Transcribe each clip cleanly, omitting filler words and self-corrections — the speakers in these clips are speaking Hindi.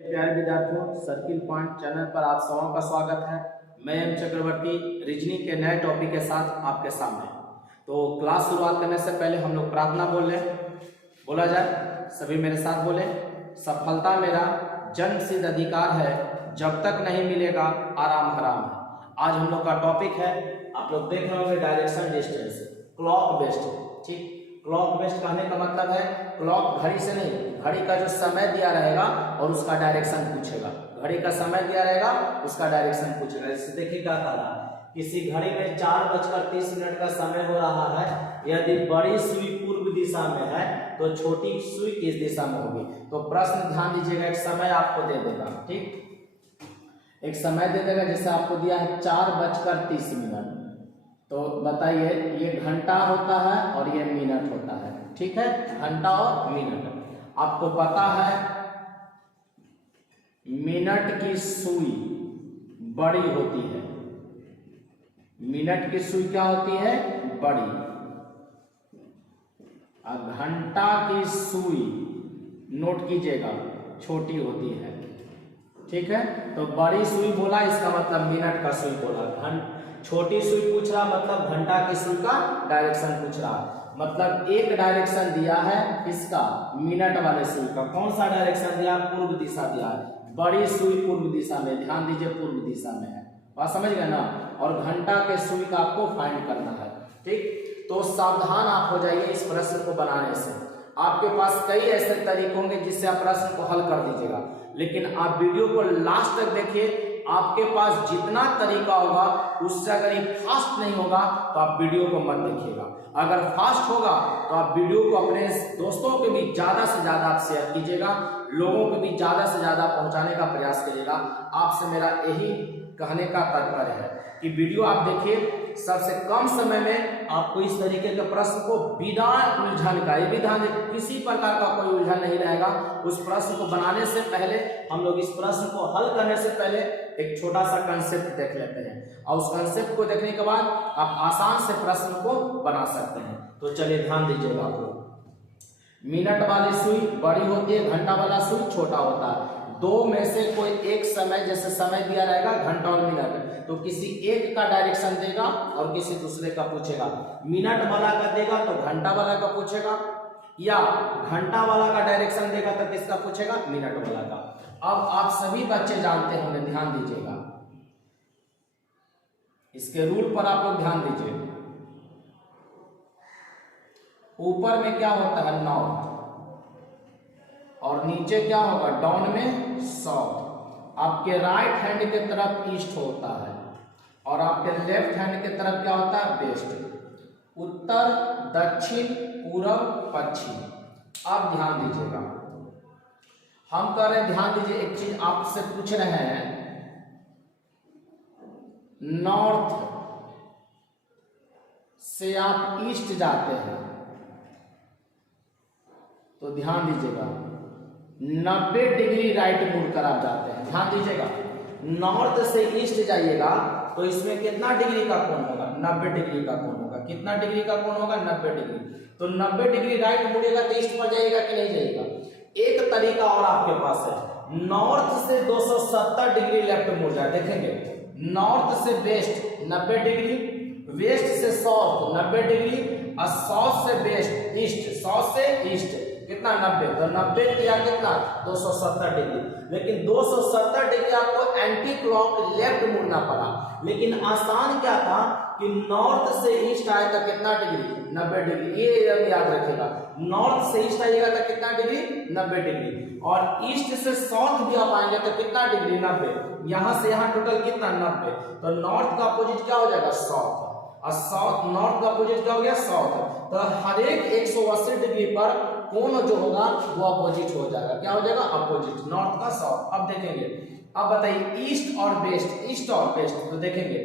प्यारे विद्यार्थियों, सर्किल पॉइंट चैनल पर आप सबों का स्वागत है। मैं एम चक्रवर्ती रीजनिंग के नए टॉपिक के साथ आपके सामने। तो क्लास शुरुआत करने से पहले हम लोग प्रार्थना बोल लें। बोला जाए, सभी मेरे साथ बोले। सफलता मेरा जन्म सिद्ध अधिकार है, जब तक नहीं मिलेगा आराम हराम है। आज हम लोग का टॉपिक है, आप लोग देख रहे होंगे, डायरेक्शन डिस्टेंस, क्लॉक बेस्ड। ठीक, क्लॉक बेस्ड कहने का मतलब है क्लॉक घड़ी से नहीं, घड़ी का जो समय दिया रहेगा और उसका डायरेक्शन पूछेगा। घड़ी का समय दिया रहेगा, उसका डायरेक्शन पूछेगा। जैसे देखिए क्या कह रहा है, किसी घड़ी में 4:30 का समय हो रहा है। यदि बड़ी सुई पूर्व दिशा में है तो छोटी सुई किस दिशा में होगी। तो प्रश्न ध्यान दीजिएगा, एक समय आपको दे देगा। ठीक, एक समय दे देगा, जैसे आपको दिया है 4:30। तो बताइए, ये घंटा होता है और ये मिनट होता है। ठीक है, घंटा और मिनट। आपको पता है मिनट की सुई बड़ी होती है। मिनट की सुई क्या होती है? बड़ी। और घंटा की सुई, नोट कीजिएगा, छोटी होती है। ठीक है, तो बड़ी सुई बोला, इसका मतलब मिनट का सुई बोला। छोटी सुई पूछ रहा, मतलब घंटा की सुई का डायरेक्शन पूछ रहा। मतलब एक डायरेक्शन दिया है किसका? मिनट वाले सुई का। कौन सा डायरेक्शन दिया? पूर्व दिशा दिया है। बड़ी सुई पूर्व दिशा में, ध्यान दीजिए, पूर्व दिशा में है। बात समझ गए ना? और घंटा के सुई का आपको फाइंड करना है। ठीक, तो सावधान आप हो जाइए इस प्रश्न को बनाने से। आपके पास कई ऐसे तरीके होंगे जिससे आप प्रश्न को हल कर दीजिएगा, लेकिन आप वीडियो को लास्ट तक देखिए। आपके पास जितना तरीका होगा उससे अगर ये फास्ट नहीं होगा तो आप वीडियो को मत देखिएगा। अगर फास्ट होगा तो आप वीडियो को अपने दोस्तों के भी ज्यादा से ज्यादा आप शेयर कीजिएगा, लोगों को भी ज्यादा से ज्यादा पहुंचाने का प्रयास करिएगा। आपसे मेरा यही कहने का तात्पर्य है कि वीडियो आप देखिए, सबसे कम समय में आपको इस तरीके के प्रश्न को बिना उलझन का, ये भी ध्यान दें, किसी प्रकार का कोई उलझन नहीं रहेगा। उस प्रश्न को बनाने से पहले हम लोग इस प्रश्न को हल करने से पहले एक छोटा सा कंसेप्ट देख लेते हैं, और उस कंसेप्ट को देखने के बाद आप आसान से प्रश्न को बना सकते हैं। तो चलिए ध्यान दीजिएगा। आप लोग, मिनट वाली सुई बड़ी होती है, घंटा वाला सुई छोटा होता है। दो में से कोई एक समय, जैसे समय दिया रहेगा घंटा और मिनट, तो किसी एक का डायरेक्शन देगा और किसी दूसरे का पूछेगा। मिनट वाला का देगा तो घंटा वाला का पूछेगा, या घंटा वाला का डायरेक्शन देगा तो किसका पूछेगा? मिनट वाला का। अब आप सभी बच्चे जानते होंगे, ध्यान दीजिएगा, इसके रूल पर आप लोग ध्यान दीजिए। ऊपर में क्या होता है? नॉर्थ, और नीचे क्या होगा? डाउन में साउथ। आपके राइट हैंड के तरफ ईस्ट होता है और आपके लेफ्ट हैंड के तरफ क्या होता है? वेस्ट। उत्तर, दक्षिण, पूरब, पश्चिम। अब ध्यान दीजिएगा, हम कह रहे हैं, ध्यान दीजिए, एक चीज आपसे पूछ रहे हैं, नॉर्थ से आप ईस्ट जाते हैं तो ध्यान दीजिएगा 90 डिग्री राइट मुड़ कर आप जाते हैं। ध्यान दीजिएगा, नॉर्थ से ईस्ट जाइएगा तो इसमें कितना डिग्री का कोण होगा? 90 डिग्री का कोण होगा। कितना डिग्री का कोण होगा? 90 डिग्री। तो 90 डिग्री राइट मुड़ेगा तो ईस्ट पर जाएगा कि नहीं जाएगा? एक तरीका और आपके पास है, नॉर्थ से 270 डिग्री लेफ्ट मुड़ जाए। देखेंगे, नॉर्थ से वेस्ट 90 डिग्री, वेस्ट से साउथ 90 डिग्री, और साउथ से वेस्ट ईस्ट, साउथ से ईस्ट कितना? 90। तो 90 किया कितना? 270 डिग्री। लेकिन 270 डिग्री आपको एंटी क्लॉक लेफ्ट मुड़ना पड़ा। लेकिन आसान क्या था कि नॉर्थ से ईस्ट आए तो कितना डिग्री? 90 डिग्री। ये याद रखिएगा, नॉर्थ से ईस्ट आइएगा तो कितना डिग्री? 90 डिग्री। और ईस्ट से साउथ भी आप आएंगे तो कितना डिग्री? 90। यहां से यहां टोटल कितना? 90। तो नॉर्थ का अपोजिट क्या हो जाएगा? साउथ। और साउथ, नॉर्थ का अपोजिट क्या हो गया? साउथ। तो हर एक 180 डिग्री पर कोण जो होगा वो अपोजिट हो जाएगा। क्या हो जाएगा? अपोजिट, नॉर्थ का साउथ। अब देखेंगे, अब बताइए, ईस्ट और वेस्ट, ईस्ट और वेस्ट। तो देखेंगे,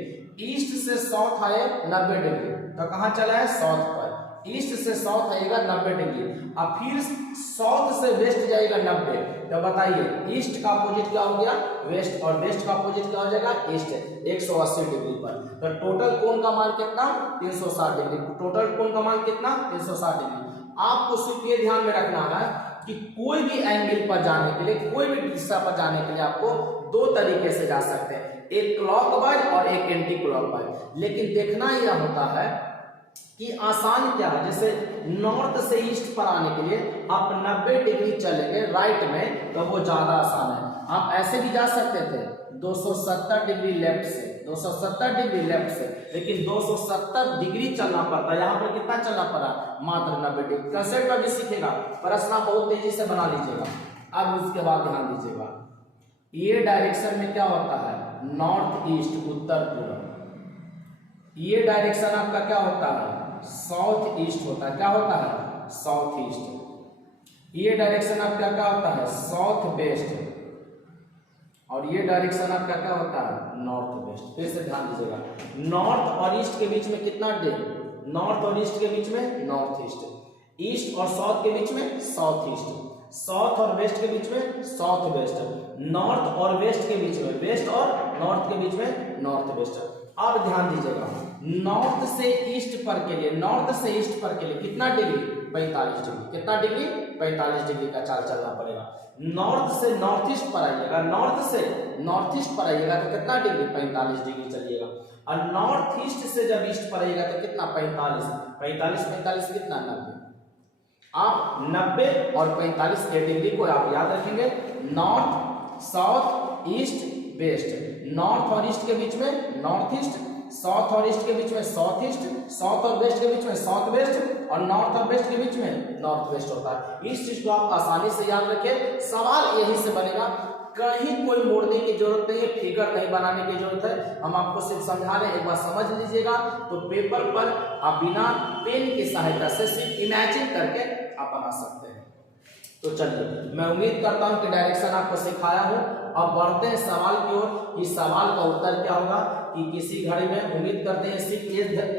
ईस्ट से साउथ आए 90 डिग्री, तो कहां चला है? साउथ पर। ईस्ट से साउथ आएगा 90 डिग्री, और फिर साउथ से वेस्ट जाएगा 90। तो बताइए, ईस्ट का अपोजिट क्या हो गया? वेस्ट, और वेस्ट का अपोजिट क्या हो जाएगा? ईस्ट, 180 डिग्री पर। तो टोटल कोण का मान कितना? 360 डिग्री। टोटल कोण का मान कितना? 360 डिग्री। आपको सिर्फ ये ध्यान में रखना है कि कोई भी एंगल पर जाने के लिए, कोई भी दिशा पर जाने के लिए आपको दो तरीके से जा सकते हैं, एक क्लॉकवाइज और एक एंटी क्लॉकवाइज। लेकिन देखना यह होता है कि आसान क्या है, जैसे नॉर्थ से ईस्ट पर आने के लिए आप 90 डिग्री चलेंगे राइट में तो वो ज्यादा आसान है। आप ऐसे भी जा सकते थे 270 डिग्री लेफ्ट से, 270 डिग्री लेफ्ट से, लेकिन 270 डिग्री चलना पड़ता है। यहाँ पर कितना चलना पड़ा, मात्र 90 डिग्री। कंसेप्ट अभी सीखेगा, प्रश्न आप बहुत तेजी से बना लीजिएगा। अब उसके बाद ध्यान दीजिएगा, ये डायरेक्शन में क्या होता है, नॉर्थ ईस्ट, उत्तर पूर्व। ये डायरेक्शन आपका क्या होता है, साउथ ईस्ट होता है। क्या होता है, साउथ ईस्ट। ये डायरेक्शन आपका क्या होता है, साउथ वेस्ट। और ये डायरेक्शन आपका क्या होता है, नॉर्थ वेस्ट। फिर से ध्यान दीजिएगा, नॉर्थ और ईस्ट के बीच में कितना डिग्री, नॉर्थ और ईस्ट के बीच में नॉर्थ ईस्ट, ईस्ट और साउथ के बीच में साउथ ईस्ट, साउथ और वेस्ट के बीच में साउथ वेस्ट, नॉर्थ और वेस्ट के बीच में वेस्ट और नॉर्थ के बीच में नॉर्थ वेस्ट। अब ध्यान दीजिएगा, नॉर्थ से ईस्ट पर के लिए, नॉर्थ से ईस्ट पर के लिए कितना डिग्री, 45 डिग्री। कितना डिग्री, 45 डिग्री का चाल चलना पड़ेगा। नॉर्थ से नॉर्थ ईस्ट पर आइएगा, नॉर्थ से नॉर्थ ईस्ट पर आइएगा तो कितना डिग्री, 45 डिग्री चलिएगा। और नॉर्थ ईस्ट से जब ईस्ट पर आइएगा तो कितना, 45, 45 45 कितना, 90। आप 90 और 45 के डिग्री को आप याद रखेंगे। North, south, east, west, north और ईस्ट के बीच में नॉर्थ ईस्ट, साउथ और ईस्ट के बीच में साउथ ईस्ट, साउथ और वेस्ट के बीच में साउथ वेस्ट, और नॉर्थ और वेस्ट के बीच में नॉर्थ वेस्ट होता है। इस चीज को आप आसानी से याद रखें। सवाल यही से बनेगा, कहीं कोई मोड़ने की जरूरत नहीं है, फिगर नहीं बनाने की जरूरत है, हम आपको सिर्फ समझा रहे हैं, एक बार समझ लीजिएगा। तो पेपर पर आप बिना पेन की सहायता से सिर्फ इमेजिन करके आप बना सकते हैं। तो चलिए, मैं उम्मीद करता हूं कि डायरेक्शन आपको सिखाया हूं। अब बढ़ते हैं सवाल की ओर। इस सवाल का उत्तर क्या होगा कि किसी घड़ी में, उम्मीद करते हैं सिर्फ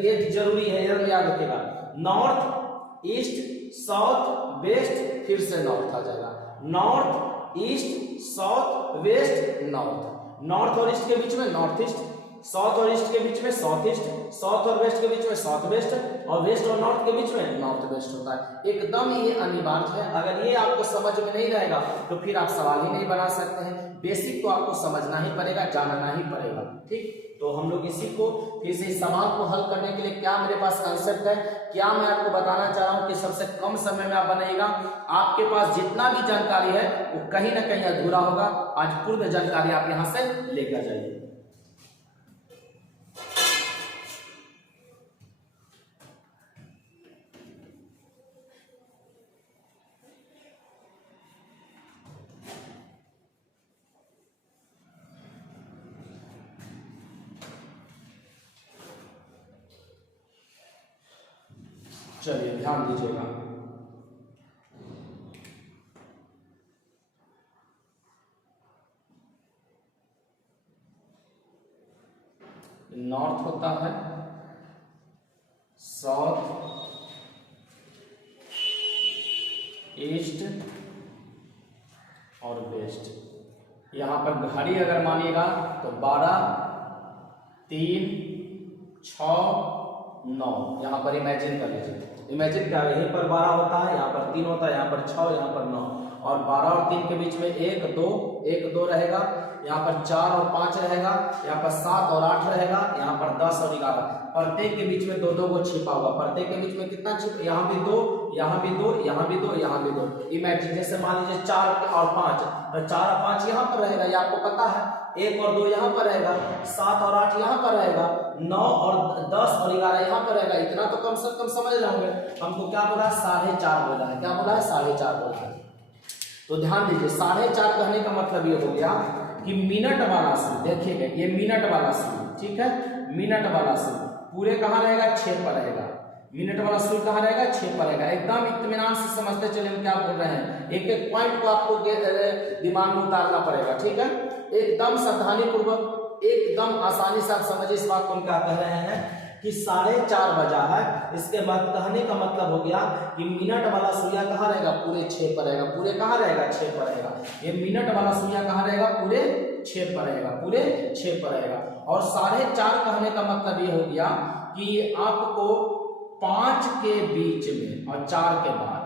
ये जरूरी है, याद रखिएगा, नॉर्थ, ईस्ट, साउथ, वेस्ट, फिर से नॉर्थ आ जाएगा, north, east, south, west, north. North और ईस्ट के बीच में नॉर्थ ईस्ट, साउथ और ईस्ट के बीच में साउथ ईस्ट, साउथ और वेस्ट के बीच में साउथ वेस्ट, और वेस्ट और नॉर्थ के बीच में नॉर्थ वेस्ट होता है। एकदम ये अनिवार्य है। अगर ये आपको समझ में नहीं रहेगा तो फिर आप सवाल ही नहीं बना सकते हैं। बेसिक तो आपको समझना ही पड़ेगा, जानना ही पड़ेगा। ठीक, तो हम लोग इसी को फिर से इस सवाल को हल करने के लिए क्या मेरे पास कंसेप्ट है, क्या मैं आपको बताना चाह रहा हूँ कि सबसे कम समय में आप बनाइएगा। आपके पास जितना भी जानकारी है वो कहीं ना कहीं अधूरा होगा। आज पूर्ण जानकारी आप यहाँ से लेकर जाइए। चलिए ध्यान दीजिएगा, नॉर्थ होता है, साउथ, ईस्ट और वेस्ट। यहां पर घड़ी अगर मानिएगा तो 12, 3, 6, 9, यहाँ पर इमेजिन कर लीजिए। इमेजिन क्या है, यहीं पर 12 होता है, यहाँ पर 3 होता है, यहाँ पर 6, यहाँ पर 9, और 12 और 3 के बीच में 1 2 रहेगा, यहाँ पर 4 और 5 रहेगा, यहाँ पर 7 और 8 रहेगा, यहाँ पर 10 और 11। प्रत्येक के बीच में 2 को छिपा हुआ, प्रत्येक के बीच में कितना छिपा, यहाँ भी 2, यहाँ भी 2, यहाँ भी 2, यहाँ भी 2। इमेजिन जैसे मान लीजिए 4 और 5, तो 4 और 5 यहाँ पर रहेगा, ये आपको पता है। 1 और 2 यहाँ पर रहेगा, 7 और 8 यहाँ पर रहेगा, 9 और 10 और 11 यहाँ पर रहेगा। इतना तो कम से कम समझ रहे होंगे। हमको क्या बोला है, 4.5 बोला है। क्या बोला है, 4.5 बोला है। तो ध्यान दीजिए, 4.5 कहने का मतलब ये हो गया कि मिनट वाला सी, देखिएगा ये मिनट वाला सी, ठीक है, मिनट वाला सी पूरे कहाँ रहेगा, 6 पर रहेगा। मिनट वाला सुई कहाँ रहेगा, 6 पर रहेगा। एकदम इत्मीनान से समझते चले हम क्या बोल रहे हैं। एक एक पॉइंट को आपको दिमाग में उतारना पड़ेगा, ठीक है। एकदम सावधानी पूर्वक, एकदम आसानी से आप समझिए इस बात को हम क्या कह रहे हैं कि 4:30 बजा है। इसके बाद कहने का मतलब हो गया कि मिनट वाला सुइया कहाँ रहेगा, पूरे 6 पर रहेगा। पूरे कहाँ रहेगा, 6 पर रहेगा। ये मिनट वाला सुइया कहाँ रहेगा, पूरे 6 पर रहेगा, पूरे 6 पर रहेगा। और 4:30 कहने का मतलब ये हो गया कि आपको 5 के बीच में और 4 के बाद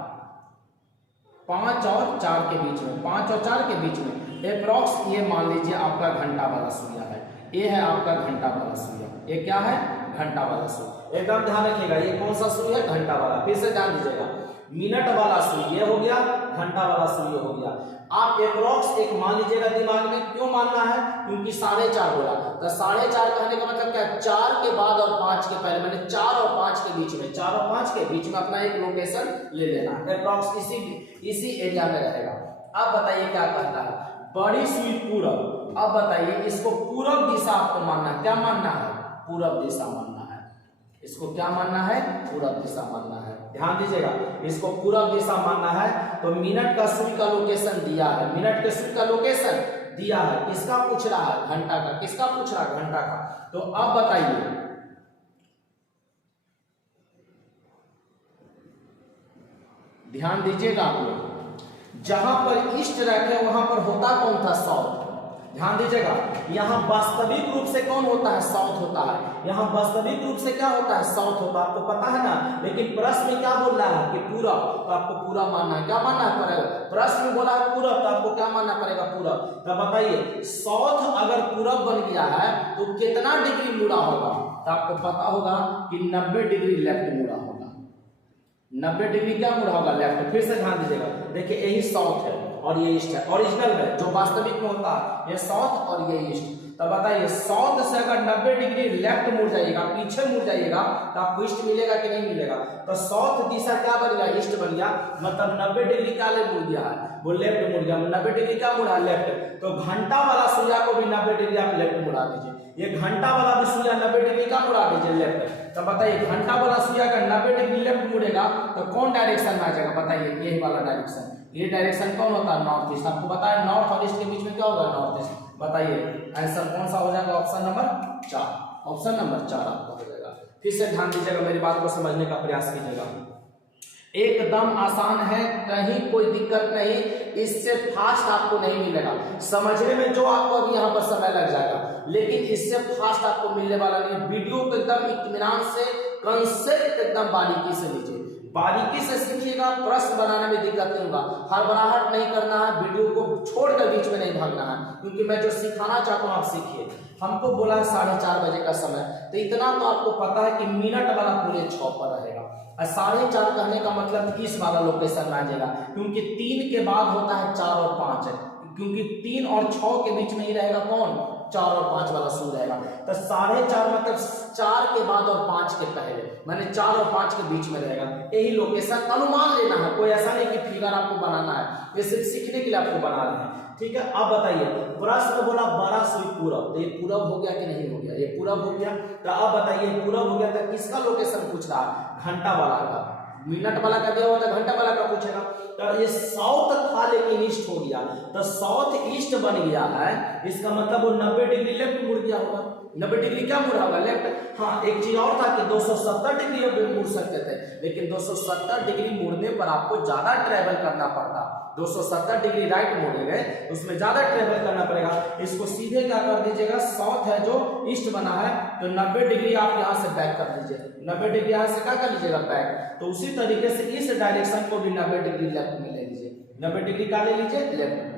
5 और 4 के बीच में, 5 और 4 के बीच में अप्रॉक्स ये मान लीजिए आपका घंटा वाला सुइया है, ये है आपका घंटा वाला सुइया, ये क्या है घंटा वाला सुई। एकदम ध्यान रखिएगा ये कौन सा सुई है घंटा वाला। फिर से ध्यान दीजिएगा, मिनट वाला सुई ये हो गया, घंटा वाला सुई हो गया। आप अप्रॉक्स एक मान लीजिएगा दिमाग में, क्यों मानना है क्योंकि 4.5 बोला, तो 4.5 कहने का मतलब क्या है 4 के बाद और 5 के पहले, मैंने 4 और 5 के बीच में, 4 और 5 के बीच में अपना एक लोकेशन ले लेना है, अप्रॉक्स इसी एरिया में रहेगा। अब बताइए क्या कहता है, बड़ी सुई पूरब। अब बताइए इसको पूरब दिशा आपको मानना है, क्या मानना है पूरब दिशा मानना है, इसको क्या मानना है पूरब दिशा मानना है। ध्यान दीजिएगा इसको पूरब दिशा मानना है। तो मिनट का सुई का लोकेशन दिया है, मिनट के सुई का लोकेशन दिया है, किसका पूछ रहा है घंटा का, किसका पूछ रहा है घंटा का। तो अब बताइए ध्यान दीजिएगा आप लोग, जहां पर ईस्ट रखे वहां पर होता कौन था साउथ। ध्यान दीजिएगा यहाँ वास्तविक रूप से कौन होता है साउथ होता है, यहाँ वास्तविक रूप से क्या होता है साउथ होता है, आपको पता है ना। लेकिन प्रश्न में क्या बोल रहा है कि पूरब, तो आपको पूरा मानना है, क्या मानना पड़ेगा, प्रश्न में बोला है पूरब तो आपको क्या मानना पड़ेगा पूरब। तो बताइए साउथ अगर पूरब बन गया है तो कितना डिग्री मुड़ा होगा, तो आपको पता होगा कि 90 डिग्री लेफ्ट मुड़ा होगा, 90 डिग्री क्या मुड़ा होगा लेफ्ट। फिर से ध्यान दीजिएगा, देखिए यही साउथ है और ये ईस्ट है, ओरिजिनल में जो वास्तविक में होता है ये साउथ और ये ईस्ट। तो बताइए साउथ से अगर 90 डिग्री लेफ्ट मुड़ जाइएगा, पीछे मुड़ जाइएगा तो आपको ईस्ट मिलेगा कि नहीं मिलेगा। तो साउथ दिशा क्या बन गया ईस्ट बन गया, मतलब 90 डिग्री क्या ले मुड़ गया है वो लेफ्ट मुड़ गया, 90 डिग्री क्या मुड़ा लेफ्ट। तो घंटा वाला सुइया को भी 90 डिग्री आप लेफ्ट मुड़ा दीजिए, ये घंटा वाला भी सुइया 90 डिग्री का मुड़ा दीजिए लेफ्ट। तो बताइए घंटा वाला सुइया अगर 90 डिग्री लेफ्ट मुड़ेगा तो कौन डायरेक्शन में आ जाएगा, बताइए यही वाला डायरेक्शन। ये डायरेक्शन कौन होता है नॉर्थ ईस्ट, आपको बताया नॉर्थ और ईस्ट के बीच में क्या होगा नॉर्थ ईस्ट। बताइए आंसर कौन सा हो जाएगा, ऑप्शन नंबर 4, ऑप्शन नंबर 4 आपका हो जाएगा। फिर से ध्यान दीजिएगा, मेरी बात को समझने का प्रयास कीजिएगा, एकदम आसान है, कहीं कोई दिक्कत नहीं, इससे फास्ट आपको नहीं मिलेगा समझने में, जो आपको अभी यहाँ पर समय लग जाएगा, लेकिन इससे फास्ट आपको मिलने वाला नहीं। वीडियो को एकदम इत्मीनान से, कंसेप्ट एकदम बारीकी से लीजिए, बारीकी से सीखिएगा, प्रश्न बनाने में दिक्कत नहीं होगा, हड़बड़ाहट नहीं करना है, वीडियो को छोड़कर बीच में नहीं भागना है, क्योंकि मैं जो सिखाना चाहता हूँ आप सीखिए। हमको बोला है 4:30 बजे का समय, तो इतना तो आपको पता है कि मिनट वाला पूरे 6 पर रहेगा, और 4:30 कहने का मतलब इस वाला लोकेशन में आ जाएगा, क्योंकि 3 के बाद होता है 4 और 5 है, क्योंकि 3 और 6 के बीच में ही रहेगा कौन 4 और 5 वाला सू रहेगा। तो 4:30 मतलब 4 के बाद और 5 के पहले, मैंने 4 और 5 के बीच में रहेगा, यही लोकेशन अनुमान लेना है, कोई ऐसा नहीं कि फिगर आपको बनाना है, ये सिर्फ सीखने के लिए आपको बना रहे हैं, ठीक है। अब बताइए प्रश्न बोला बड़ा सुई पूरब, तो ये पूरब हो गया कि नहीं हो गया, ये पूरब हो गया। तो अब बताइए पूरब हो गया तो किसका लोकेशन पूछ रहा है घंटा वाला का, मिनट वाला का दिया हुआ था, घंटा वाला का पूछेगा। तो ये साउथ था लेकिन ईस्ट हो गया, तो साउथ ईस्ट बन गया है, इसका मतलब वो 90 डिग्री लेफ्ट मुड़ गया होगा, 90 डिग्री क्या मुड़ा होगा लेफ्ट। हाँ एक चीज और था कि 270 डिग्री अब मुड़ सकते थे, लेकिन 270 डिग्री मुड़ने पर आपको ज्यादा ट्रेवल करना पड़ता, 270 डिग्री राइट मोड़ेंगे उसमें ज्यादा ट्रेवल करना पड़ेगा। इसको सीधे क्या कर दीजिएगा, साउथ है जो ईस्ट बना है, तो 90 डिग्री आप यहाँ से बैक कर दीजिए, 90 डिग्री यहाँ से क्या कर लीजिएगा बैक। तो उसी तरीके से इस डायरेक्शन को भी 90 डिग्री लेफ्ट में ले लीजिए, 90 डिग्री का ले लीजिए लेफ्ट में।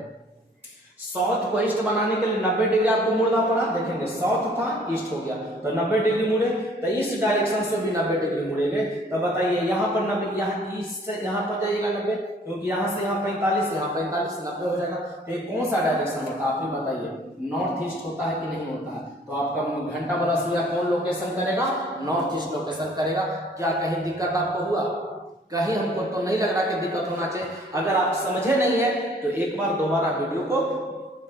साउथ को ईस्ट बनाने के लिए 90 डिग्री आपको मुड़ना पड़ा, देखेंगे साउथ था ईस्ट हो गया, तो 90 डिग्री मुड़े, तो इस डायरेक्शन से भी 90 डिग्री मुड़ेंगे। तो बताइए यहाँ पर 90, यहाँ ईस्ट से यहाँ पर जाइएगा 90, क्योंकि यहाँ से यहाँ 45, यहाँ 45 90 हो जाएगा। तो ये कौन सा डायरेक्शन होता है आप ही बताइए, नॉर्थ ईस्ट होता है कि नहीं होता है। तो आपका घंटा वाला सुइया कौन लोकेशन करेगा, नॉर्थ ईस्ट लोकेशन करेगा। क्या कहीं दिक्कत आपको हुआ, कहीं हमको तो नहीं लग रहा कि दिक्कत होना चाहिए। अगर आप समझे नहीं है तो एक बार दोबारा वीडियो को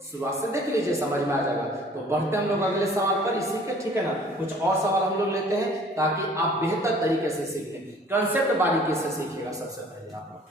शुरुआत से देख लीजिए, समझ में आ जाएगा। तो बढ़ते हम लोग अगले सवाल पर इसी के, ठीक है ना। कुछ और सवाल हम लोग लेते हैं ताकि आप बेहतर तरीके से सीखें, कंसेप्ट बारीकी से सीखिएगा सबसे पहले आप।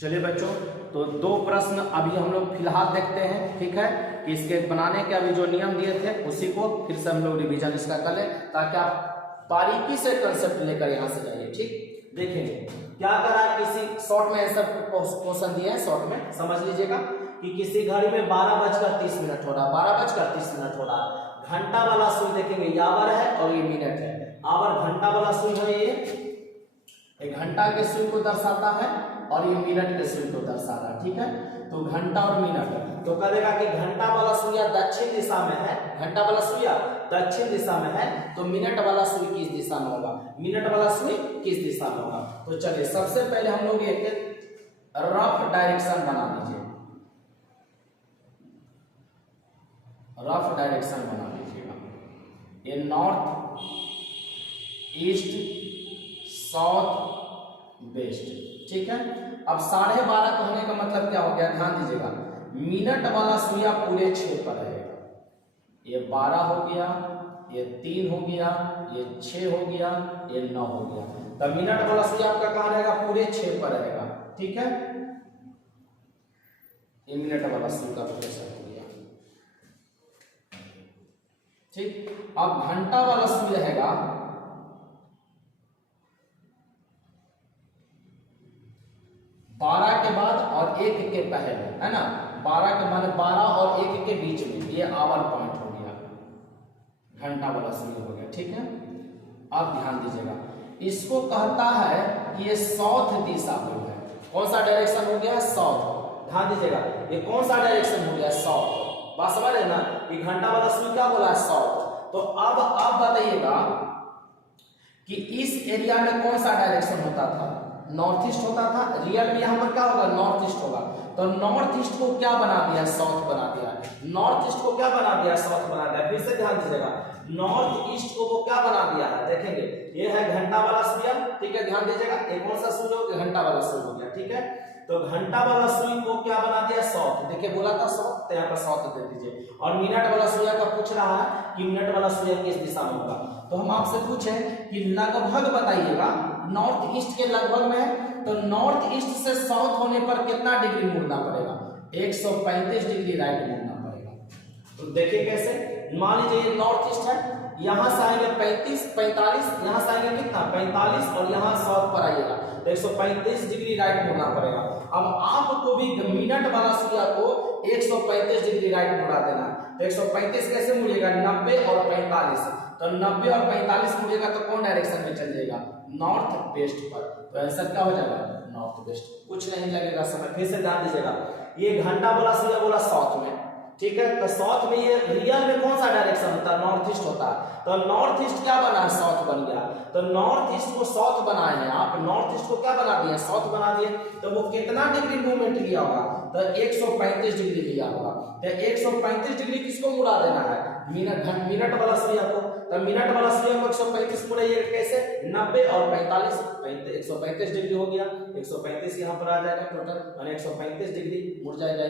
चलिए बच्चों, तो 2 प्रश्न अभी हम लोग फिलहाल देखते हैं, ठीक है, कि इसके बनाने के अभी जो नियम दिए थे उसी को फिर से हम लोग रिवीजन इसका कर लें, ताकि आप बारीकी से कंसेप्ट लेकर यहाँ से जाइए। ठीक, देखेंगे क्या करा, किसी शॉर्ट में आंसर क्वेश्चन दिए हैं, शॉर्ट में समझ लीजिएगा कि किसी घड़ी में 12:30 हो रहा है, 12:30 हो रहा है, घंटा वाला सुई देखेंगे यावर है और ये मिनट है, आवर घंटा वाला सुई है ये घंटा के सुई को दर्शाता है और ये मिनट के सुई को दर्शा रहा है। ठीक है, तो घंटा और मिनट, तो कहेगा कि घंटा वाला सुइया दक्षिण दिशा में है, घंटा वाला सुइया दक्षिण दिशा में है, तो मिनट वाला सुई किस दिशा में होगा, मिनट वाला सुई किस दिशा में होगा। तो चलिए सबसे पहले हम लोग एक रफ डायरेक्शन बना लीजिए, रफ डायरेक्शन बना लीजिएगा। ये नॉर्थ ईस्ट साउथ वेस्ट। ठीक है, अब 12.5 कहने का मतलब क्या हो गया, ध्यान दीजिएगा। मिनट वाला सुइया पूरे 6 पर रहेगा, ये 12 हो गया, ये 3 हो गया, ये 6 हो गया, ये 9 हो गया। तो मिनट वाला सुइया आपका कहाँ रहेगा, पूरे 6 पर रहेगा। ठीक है, ये मिनट वाला सुई का प्रोसेस हो गया। ठीक, अब घंटा वाला सुई रहेगा 12 के बाद और 1 के पहले, है ना, 12 के बाद 12 और 1 के बीच में, ये आवर पॉइंट हो गया, घंटा वाला सुई हो गया। ठीक है, अब ध्यान दीजिएगा, इसको कहता है कि ये साउथ दिशा हो है। कौन सा डायरेक्शन हो गया, साउथ। ध्यान दीजिएगा, ये कौन सा डायरेक्शन हो गया, साउथ। बात समझ रहे ना, कि घंटा वाला सुई क्या बोला है, साउथ। तो अब आप बताइएगा कि इस एरिया में कौन सा डायरेक्शन होता था, नॉर्थ ईस्ट होता था। रियल में यहाँ पर क्या होगा, नॉर्थ ईस्ट होगा। तो नॉर्थ ईस्ट को क्या बना दिया, साउथ बना दिया। नॉर्थ ईस्ट को क्या बना दिया, साउथ बना दिया। फिर से ध्यान दीजिएगा, नॉर्थ ईस्ट को वो क्या बना दिया है, देखेंगे ये है घंटा वाला सुई। ठीक है, ध्यान दीजिएगा, एक कौन सा सुई हो गया, घंटा वाला सुई हो गया। ठीक है, तो घंटा वाला सुई को क्या बना दिया, साउथ। देखिए बोला था साउथ, तो यहाँ पर साउथ दे दीजिए। और मिनट वाला सुइया का पूछ रहा है कि मिनट वाला सुइया किस दिशा में होगा। तो हम आपसे पूछें कि लगभग बताइएगा, नॉर्थ ईस्ट के लगभग में है, तो नॉर्थ ईस्ट से साउथ होने पर कितना डिग्री मुड़ना पड़ेगा, 135 डिग्री राइट मुड़ना पड़ेगा। तो देखिए कैसे, मान लीजिए ये नॉर्थ ईस्ट है, यहां से आएंगे 35 45, यहां से आएंगे कितना 45, और यहां साउथ पर आइएगा तो 135 डिग्री राइट मुड़ना पड़ेगा। अब आपको भी मिनट वाला सुइया को 135 डिग्री राइट मुड़ा देना है। तो 135 कैसे मुड़ेगा, 90 और 45। तो 90 और 45 मुड़ेगा तो कौन डायरेक्शन में चल जाएगा, नॉर्थ वेस्ट पर। तो आंसर क्या हो जाएगा, नॉर्थ वेस्ट। कुछ नहीं लगेगा समय। फिर से ध्यान दीजिएगा, ये घंटा वाला सुइया बोला साउथ में। ठीक है, तो साउथ में ये रियल में कौन सा डायरेक्शन होता है, नॉर्थ ईस्ट होता है। तो नॉर्थ ईस्ट क्या बना है, साउथ बन गया। तो नॉर्थ ईस्ट को साउथ बनाए हैं आप, नॉर्थ ईस्ट को क्या बना दिया, साउथ बना दिए। तो वो कितना डिग्री मूवमेंट लिया होगा, तो 135 डिग्री लिया होगा। तो 135 डिग्री किसको मुड़ा देना है, मिनट वाला सुइया को। तो मिनट वाला सुइया को 135 मुड़ाइए कैसे, 90 और 45, 135 डिग्री हो गया। 135 यहाँ पर आ जाएगा टोटल, यानी 135 डिग्री मुड़ जाएगा।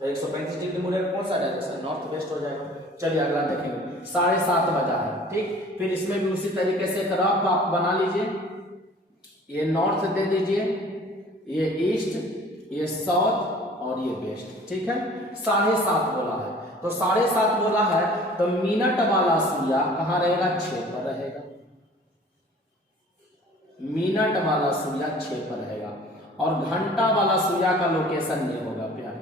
तो 135 डिग्री मुड़ेगा, कौन सा डायरेक्शन, नॉर्थ वेस्ट हो जाएगा। चलिए अगला देखेंगे, 7:30 बजा है। ठीक, फिर इसमें भी उसी तरीके से एक रफ आप बना लीजिए। ये नॉर्थ दे दीजिए, ये ईस्ट, ये साउथ और ये वेस्ट। ठीक है, 7:30 बोला है। तो 7:30 बोला है, तो मिनट वाला सुइया कहाँ रहेगा, 6 पर रहेगा। मिनट वाला सुइया 6 पर रहेगा। और घंटा वाला सुइया का लोकेशन ये होगा प्यारे,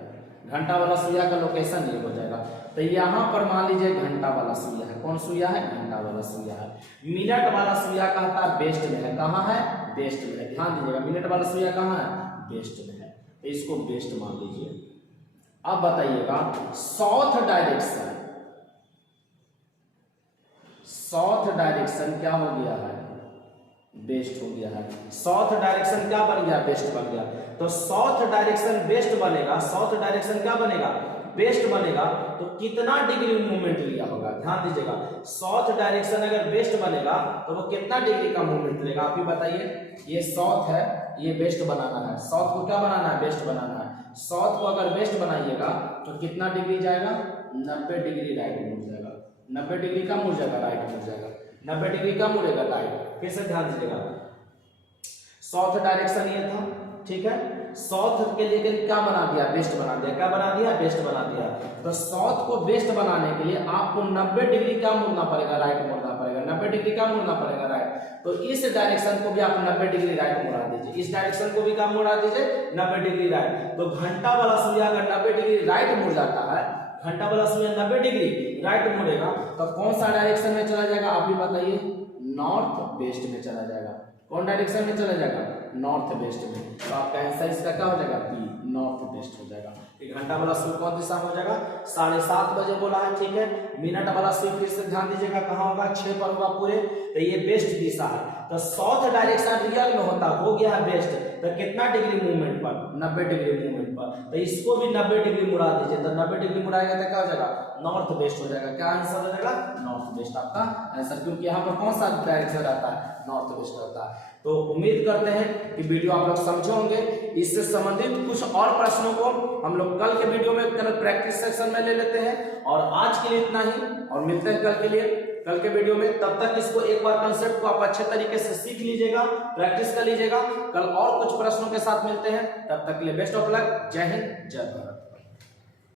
घंटा वाला सुइया का लोकेशन ये हो जाएगा। तो यहाँ पर मान लीजिए घंटा वाला सुइया है, कौन सुइया है, घंटा वाला सुइया है। मिनट वाला सुइया कहता है वेस्ट में है, कहाँ है, वेस्ट में है। ध्यान दीजिएगा, मिनट वाला सुइया कहाँ है, वेस्ट में है, तो इसको वेस्ट मान लीजिए। अब बताइएगा साउथ डायरेक्शन, साउथ डायरेक्शन क्या हो गया है, वेस्ट हो गया है। साउथ डायरेक्शन क्या बन गया, वेस्ट बन गया। तो साउथ डायरेक्शन वेस्ट बनेगा, साउथ डायरेक्शन क्या बनेगा, वेस्ट बनेगा। तो कितना डिग्री मूवमेंट लिया होगा, ध्यान दीजिएगा। साउथ डायरेक्शन अगर वेस्ट बनेगा तो वो कितना डिग्री का मूवमेंट लेगा, आप ही बताइए। ये साउथ है, ये वेस्ट बनाना है। साउथ को क्या बनाना है, वेस्ट बनाना है। साउथ को अगर वेस्ट बनाइएगा तो कितना डिग्री जाएगा, 90 डिग्री राइट मुड़ जाएगा। 90 डिग्री का मुड़ जाएगा, राइट मुड़ जाएगा। 90 डिग्री का मुड़ेगा, राइट। फिर से ध्यान दीजिएगा, साउथ डायरेक्शन ये था। ठीक है, साउथ के लिए क्या बना दिया, वेस्ट बना दिया। क्या बना दिया, वेस्ट बना दिया। तो साउथ को वेस्ट बनाने के लिए आपको 90 डिग्री क्या मुड़ना पड़ेगा, राइट मुड़ना पड़ेगा। 90 डिग्री क्या मुड़ना पड़ेगा, राइट। तो इस डायरेक्शन को भी आप 90 डिग्री राइट मुड़ा दीजिए, इस डायरेक्शन को भी क्या मुड़ा दीजिए, 90 डिग्री राइट। तो घंटा वाला सुइया अगर 90 डिग्री राइट मुड़ जाता है, घंटा वाला सुइया 90 डिग्री राइट मुड़ेगा, तो कौन सा डायरेक्शन में चला जाएगा, आप ही बताइए, नॉर्थ वेस्ट में चला जाएगा। कौन डायरेक्शन में चला जाएगा? नॉर्थ वेस्ट में। तो आपका आंसर इसका क्या हो जाएगा? बी, नॉर्थ वेस्ट हो जाएगा। एक घंटा वाला सुई कौन दिशा में हो जाएगा? 7:30 बजे बोला है, ठीक है। मिनट वाला सुई फिर से ध्यान दीजिएगा कहाँ होगा? 6 पर होगा पूरे। तो ये वेस्ट दिशा है, तो साउथ डायरेक्शन रियल में होता हो गया है वेस्ट, तो कितना डिग्री मूवमेंट पर? 90 डिग्री मूवमेंट पर। तो इसको भी 90 डिग्री मुड़ा दीजिए, तो 90 डिग्री मुड़ाएगा तो क्या हो जाएगा? नॉर्थ वेस्ट हो जाएगा। क्या आंसर हो जाएगा? नॉर्थ वेस्ट आपका आंसर, क्योंकि यहाँ पर कौन सा डायरेक्शन रहता है? नॉर्थ वेस्ट रहता है। तो उम्मीद करते हैं कि वीडियो आप लोग समझे होंगे। इससे संबंधित कुछ और प्रश्नों को हम लोग कल के वीडियो में कल प्रैक्टिस सेक्शन में ले लेते हैं। और आज के लिए इतना ही, और मिलते हैं कल के लिए कल के वीडियो में। तब तक इसको एक बार कंसेप्ट को आप अच्छे तरीके से सीख लीजिएगा, प्रैक्टिस कर लीजिएगा। कल और कुछ प्रश्नों के साथ मिलते हैं, तब तक के लिए बेस्ट ऑफ लक। जय हिंद, जय भारत।